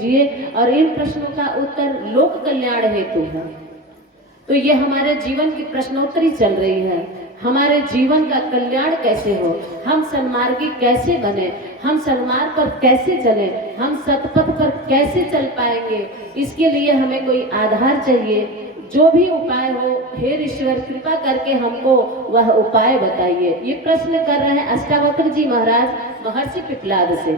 कीजिए और इन प्रश्नों का उत्तर लोक कल्याण हेतु है। तो ये हमारे जीवन की प्रश्नोत्तरी चल रही है, हमारे जीवन का कल्याण कैसे हो, हम सन्मार्गी कैसे बने, हम सन्मार्ग पर कैसे चले, हम सतपथ पर कैसे चल पाएंगे, इसके लिए हमें कोई आधार चाहिए। जो भी उपाय हो, हे ईश्वर कृपा करके हमको वह उपाय बताइए। ये प्रश्न कर रहे हैं अष्टावक्र जी महाराज महर्षि पिप्पलाद से।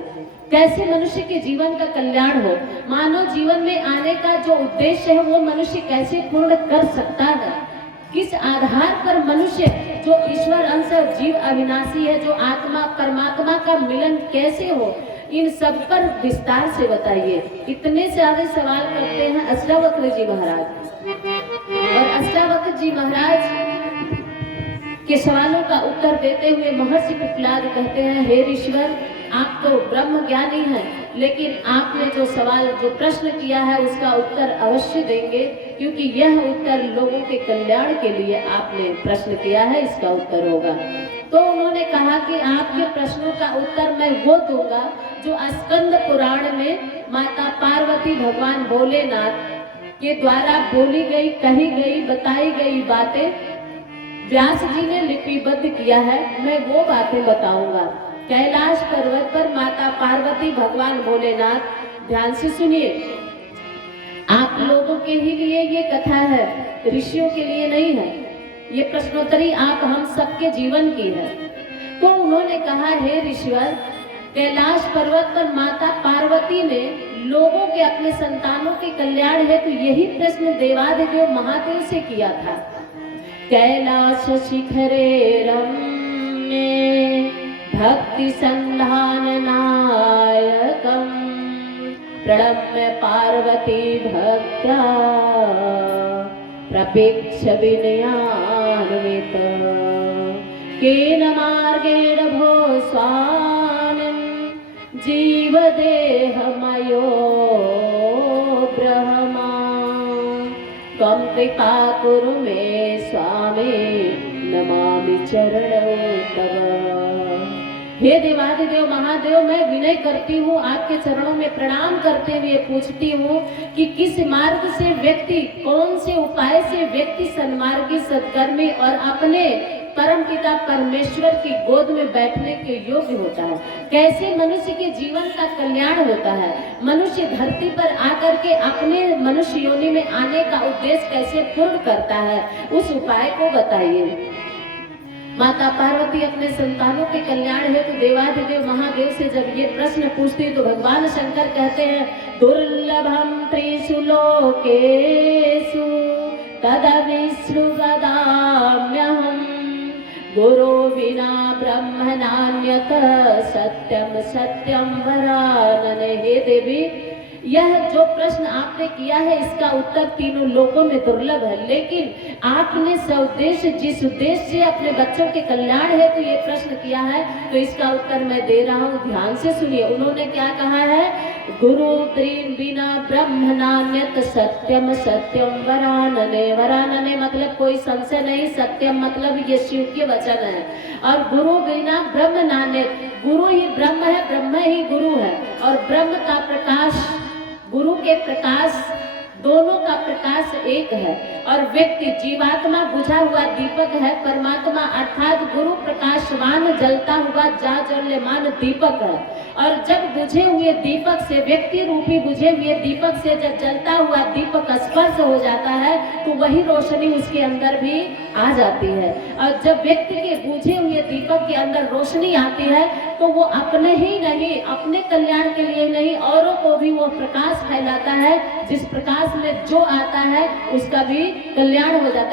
कैसे मनुष्य के जीवन का कल्याण हो, मानव जीवन में आने का जो उद्देश्य है वो मनुष्य कैसे पूर्ण कर सकता है, किस आधार पर मनुष्य जो ईश्वर अंश और जीव अविनाशी है, जो आत्मा परमात्मा का मिलन कैसे हो, इन सब पर विस्तार से बताइए। इतने सारे सवाल करते हैं अष्टावक्र जी महाराज। और अष्टावक्र जी महाराज के सवालों का उत्तर देते हुए महर्षि पिप्पलाद कहते हैं, हे ईश्वर आप तो ब्रह्म ज्ञानी हैं, लेकिन आपने जो सवाल जो प्रश्न किया है उसका उत्तर अवश्य देंगे, क्योंकि यह उत्तर लोगों के कल्याण के लिए आपने प्रश्न किया है, इसका उत्तर होगा। तो उन्होंने कहा कि आपके प्रश्नों का उत्तर मैं वो दूंगा जो स्कंद पुराण में माता पार्वती भगवान भोलेनाथ के द्वारा बोली गई, कही गई, बताई गई बातें व्यास जी ने लिपिबद्ध किया है, मैं वो बातें बताऊंगा। कैलाश पर्वत पर माता पार्वती भगवान भोलेनाथ, ध्यान से सुनिए, आप लोगों के ही लिए ये कथा है, ऋषियों के लिए नहीं है। ये प्रश्नोत्तरी आप हम सबके जीवन की है। तो उन्होंने कहा, हे ईश्वर कैलाश पर्वत पर माता पार्वती ने लोगों के अपने संतानों के कल्याण है तो यही प्रश्न देवादिदेव महादेव से किया था। कैलाश शिखरे रम्ये भक्ति संधान नायकम प्रणम्य पार्वती भक्त्या प्रपेक्ष विनयान्वित केन मार्गेण भो स्वामिन् जीवदेहमयो ब्रह्मा त्वं कृपा कुरु मे स्वामी नमामि चरणौ तव। हे देवादिदेव महादेव, मैं विनय करती हूँ, आपके चरणों में प्रणाम करते हुए पूछती हूँ कि किस मार्ग से व्यक्ति, कौन से उपाय से व्यक्ति सन्मार्गी, सत्कर्मी और अपने परमपिता परमेश्वर की गोद में बैठने के योग्य होता है। कैसे मनुष्य के जीवन का कल्याण होता है, मनुष्य धरती पर आकर के अपने मनुष्य योनि में आने का उद्देश्य कैसे पूर्ण करता है, उस उपाय को बताइए। माता पार्वती अपने संतानों के कल्याण हेतु देवादिदेव महादेव से जब ये प्रश्न पूछती तो भगवान शंकर कहते हैं, दुर्लभम त्रिषु लोकेषु तदविष्णु वदाम्यहम् गुरु बिना ब्रह्म नान्यत सत्यम सत्यम वरानने। हे देवी, यह जो प्रश्न आपने किया है इसका उत्तर तीनों लोकों में दुर्लभ है, लेकिन आपने सउद्देश्य जिस उद्देश्य से अपने बच्चों के कल्याण है तो ये प्रश्न किया है, तो इसका उत्तर मैं दे रहा हूँ, ध्यान से सुनिए। उन्होंने क्या कहा है, गुरु बिना ब्रह्म नान्यत सत्यम सत्यम वरानने। वरानने मतलब कोई संशय नहीं, सत्यम मतलब ये शिव के वचन है। और गुरु बिना ब्रह्म नान्यत, गुरु ही ब्रह्म है, ब्रह्म ही गुरु है, और ब्रह्म का प्रकाश, गुरु के प्रकाश, दोनों का प्रकाश एक है। और व्यक्ति जीवात्मा बुझा हुआ दीपक है, परमात्मा अर्थात गुरु प्रकाशवान जलता हुआ जाज्वल्यमान दीपक है। और जब बुझे हुए दीपक से, व्यक्ति रूपी बुझे हुए दीपक से जब जलता हुआ दीपक स्पर्श हो जाता है तो वही रोशनी उसके अंदर भी आ जाती है। और जब व्यक्ति के बुझे हुए दीपक के अंदर रोशनी आती है तो वो अपने ही नहीं, अपने कल्याण के लिए नहीं, औरों को भी वो प्रकाश फैलाता है। जिस प्रकाश में जो आता है उसका भी कल्याण हो जाता है।